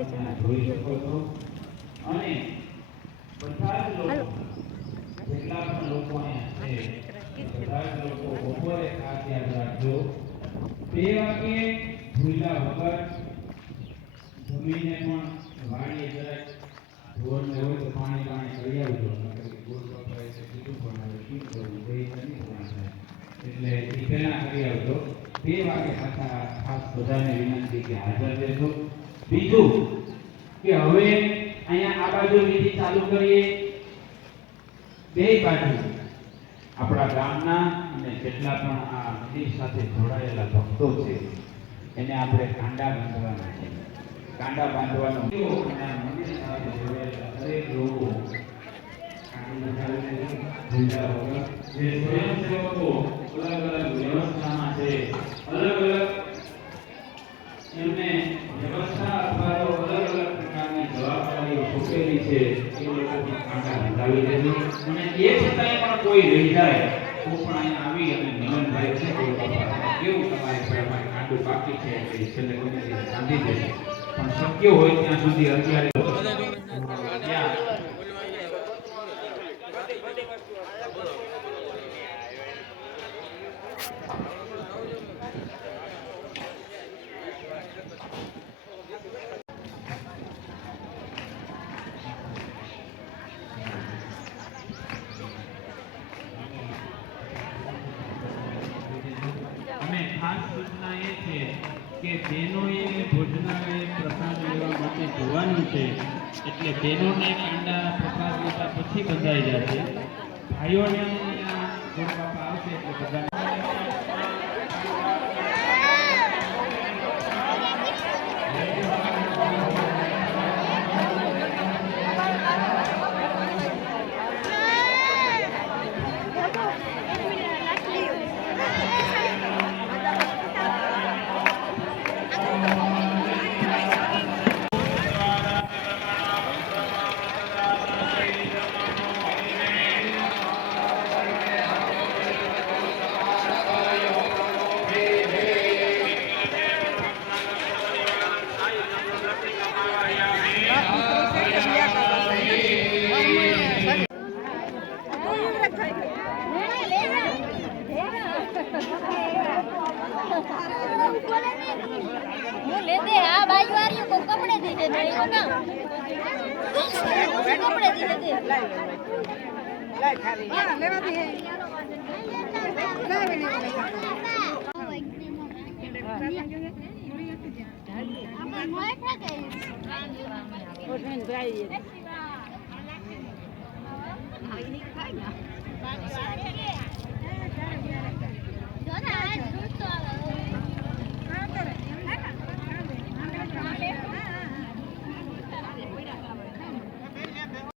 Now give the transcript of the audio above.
જોઈ શકો છો. અને બધા જ લોકો જેટલા પણ લોકો અહીંયા છે બધા જ લોકો બપોરે ખાસ યાદ રાખજો. બે વાગે ભૂલ્યા વગર જમીને પણ વાણીએ જરાક ઢોરને હોય તો પાણી પાણી કરી આવજો. ગોળ વપરાય છે બીજું પણ શું કરવું? બે નથી એટલે એ પહેલા કરી આવજો. બે વાગે પાછા ખાસ બધાને વિનંતી કે હાજર રહેજો. બીજું કે હવે અહીંયા આ બાજુ વિધિ ચાલુ કરીએ. બે બાજુ આપણા ગામના અને જેટલા પણ આ મંદિર સાથે જોડાયેલા ભક્તો છે, એને આપણે કાંડા બાંધવાના છે. કાંડા બાંધવાનો અને આ મંદિર સાથે જોડાયેલા દરેક લોકો જે સ્વયંસેવકો અલગ અલગ વ્યવસ્થામાં છે અલગ અલગ એમને વ્યવસ્થા અથવા તો અલગ અલગ પ્રકારની સોંપેલી છે, એ કાંટા અને એ છતાંય પણ કોઈ રહી જાય, તો પણ અહીંયા આવી અને મિલનભાઈ છે કેવું તમારી પ્રમાણે અમારે બાકી છે, એટલે છેલ્લે ગમે તે બાંધી દેશે પણ શક્ય હોય ત્યાં સુધી અત્યારે Thank અને સૂચના એ છે કે બહેનોએ ભોજનાલય પ્રસાદ લેવા માટે જોવાનું છે, એટલે બહેનોને કાંડા પ્રસાદ લેતા પછી બંધાઈ જશે ભાઈઓને આવશે એટલે બધા હું લેતે આ બાજુ આ રહ્યું કોઈ કપડે થી દે નહીં તો ના કપડે થી દે